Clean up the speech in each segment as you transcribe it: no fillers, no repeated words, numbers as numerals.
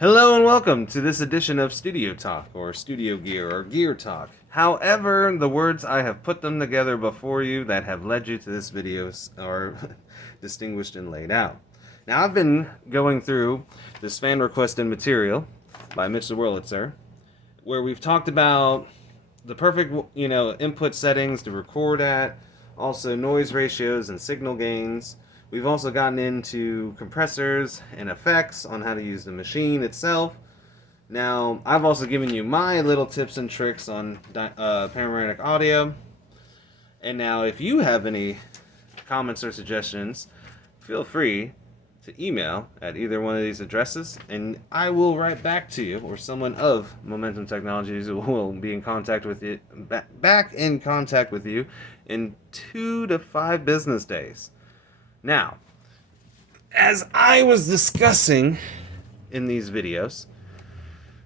Hello and welcome to this edition of Studio Talk, or Studio Gear, or Gear Talk. However, the words I have put them together before you that have led you to this video are distinguished and laid out. Now, I've been going through this fan requested material by Mitch the Wurlitzer, where we've talked about the perfect, input settings to record at, also noise ratios and signal gains. We've also gotten into compressors and effects on how to use the machine itself. Now, I've also given you my little tips and tricks on panoramic audio. And now, if you have any comments or suggestions, feel free to email at either one of these addresses, and I will write back to you, or someone of Momentum Technologies will be in contact with you, back in contact with you in 2 to 5 business days. Now, as I was discussing in these videos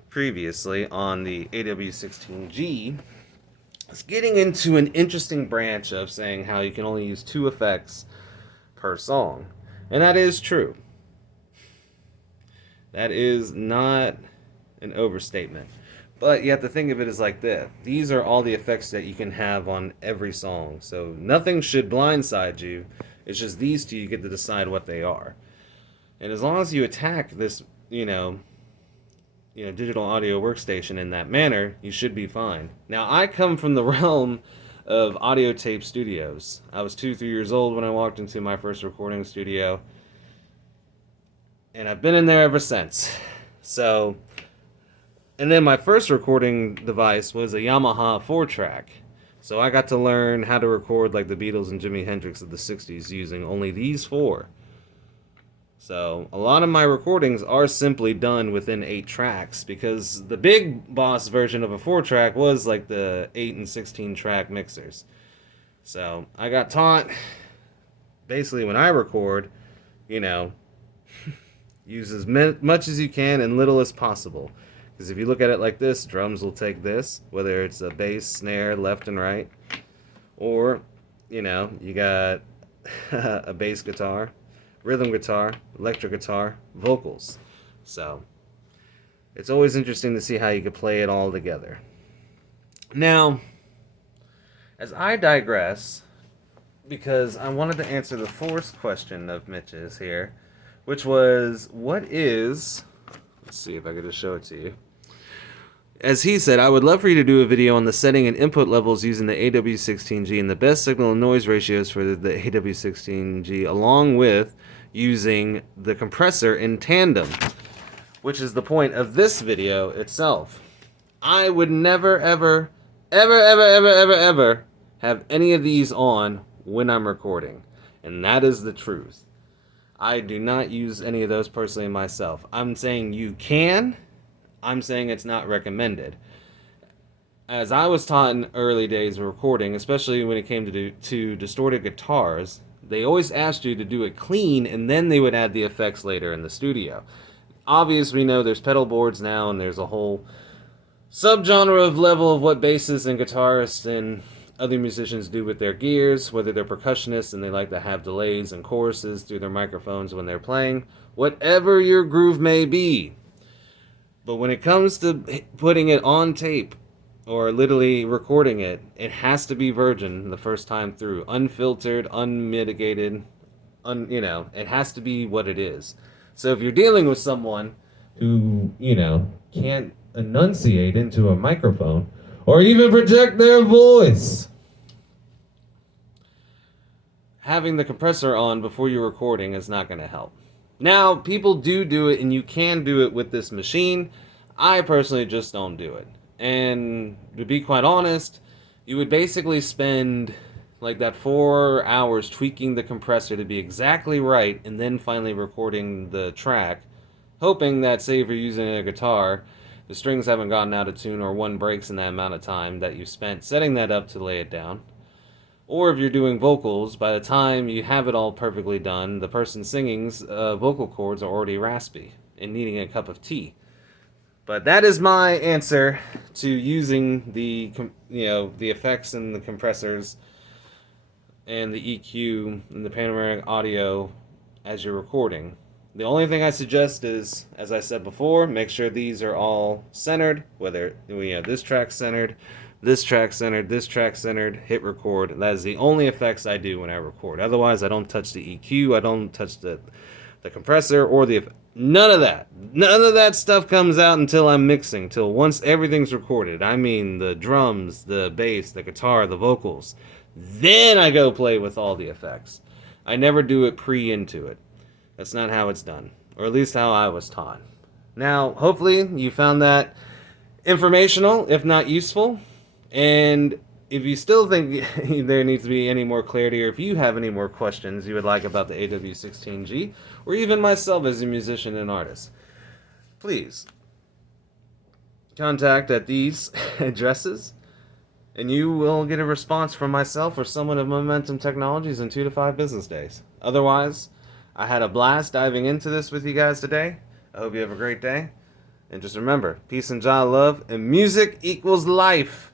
previously on the AW16G, it's getting into an interesting branch of saying how you can only use 2 effects per song. And that is true. That is not an overstatement. But you have to think of it as like this. These are all the effects that you can have on every song. So nothing should blindside you. It's just these two, you get to decide what they are. And as long as you attack this, digital audio workstation in that manner, you should be fine. Now, I come from the realm of audio tape studios. I was 2-3 years old when I walked into my first recording studio, and I've been in there ever since. So, and then my first recording device was a Yamaha 4-track. So I got to learn how to record like the Beatles and Jimi Hendrix of the 60s using only these 4. So a lot of my recordings are simply done within 8 tracks, because the big boss version of a 4-track was like the 8 and 16 track mixers. So I got taught basically when I record, use as much as you can and little as possible. Because if you look at it like this, drums will take this, whether it's a bass, snare, left and right, or, you got a bass guitar, rhythm guitar, electric guitar, vocals. So, it's always interesting to see how you could play it all together. Now, as I digress, because I wanted to answer the fourth question of Mitch's here, which was, what is... Let's see if I could just show it to you. As he said, I would love for you to do a video on the setting and input levels using the AW16G and the best signal and noise ratios for the AW16G, along with using the compressor in tandem, which is the point of this video itself. I would never, ever, ever, ever, ever, ever, ever have any of these on when I'm recording. And that is the truth. I do not use any of those personally myself. I'm saying you can. I'm saying it's not recommended. As I was taught in early days of recording, especially when it came to distorted guitars, they always asked you to do it clean, and then they would add the effects later in the studio. Obviously, we know there's pedal boards now, and there's a whole subgenre of level of what bassists and guitarists and other musicians do with their gears, whether they're percussionists and they like to have delays and choruses through their microphones when they're playing, whatever your groove may be. But when it comes to putting it on tape or literally recording it, it has to be virgin the first time through, unfiltered, unmitigated, it has to be what it is. So if you're dealing with someone who, can't enunciate into a microphone or even project their voice, having the compressor on before you're recording is not going to help. Now, people do it, and you can do it with this machine. I personally just don't do it. And to be quite honest, you would basically spend like that 4 hours tweaking the compressor to be exactly right, and then finally recording the track, hoping that, say if you're using a guitar, the strings haven't gotten out of tune or one breaks in that amount of time that you spent setting that up to lay it down. Or if you're doing vocals, by the time you have it all perfectly done, the person singing's vocal cords are already raspy and needing a cup of tea. But that is my answer to using the effects and the compressors and the EQ and the panoramic audio as you're recording. The only thing I suggest is, as I said before, make sure these are all centered, whether we have this track centered, this track centered, this track centered, hit record. That is the only effects I do when I record. Otherwise, I don't touch the EQ, I don't touch the compressor, or none of that. None of that stuff comes out until I'm mixing, till once everything's recorded. I mean the drums, the bass, the guitar, the vocals. Then I go play with all the effects. I never do it into it. That's not how it's done, or at least how I was taught. Now, hopefully you found that informational, if not useful. And if you still think there needs to be any more clarity, or if you have any more questions you would like about the AW16G, or even myself as a musician and artist, please contact at these addresses, and you will get a response from myself or someone of Momentum Technologies in 2 to 5 business days. Otherwise, I had a blast diving into this with you guys today. I hope you have a great day. And just remember, peace and Jah love, and music equals life.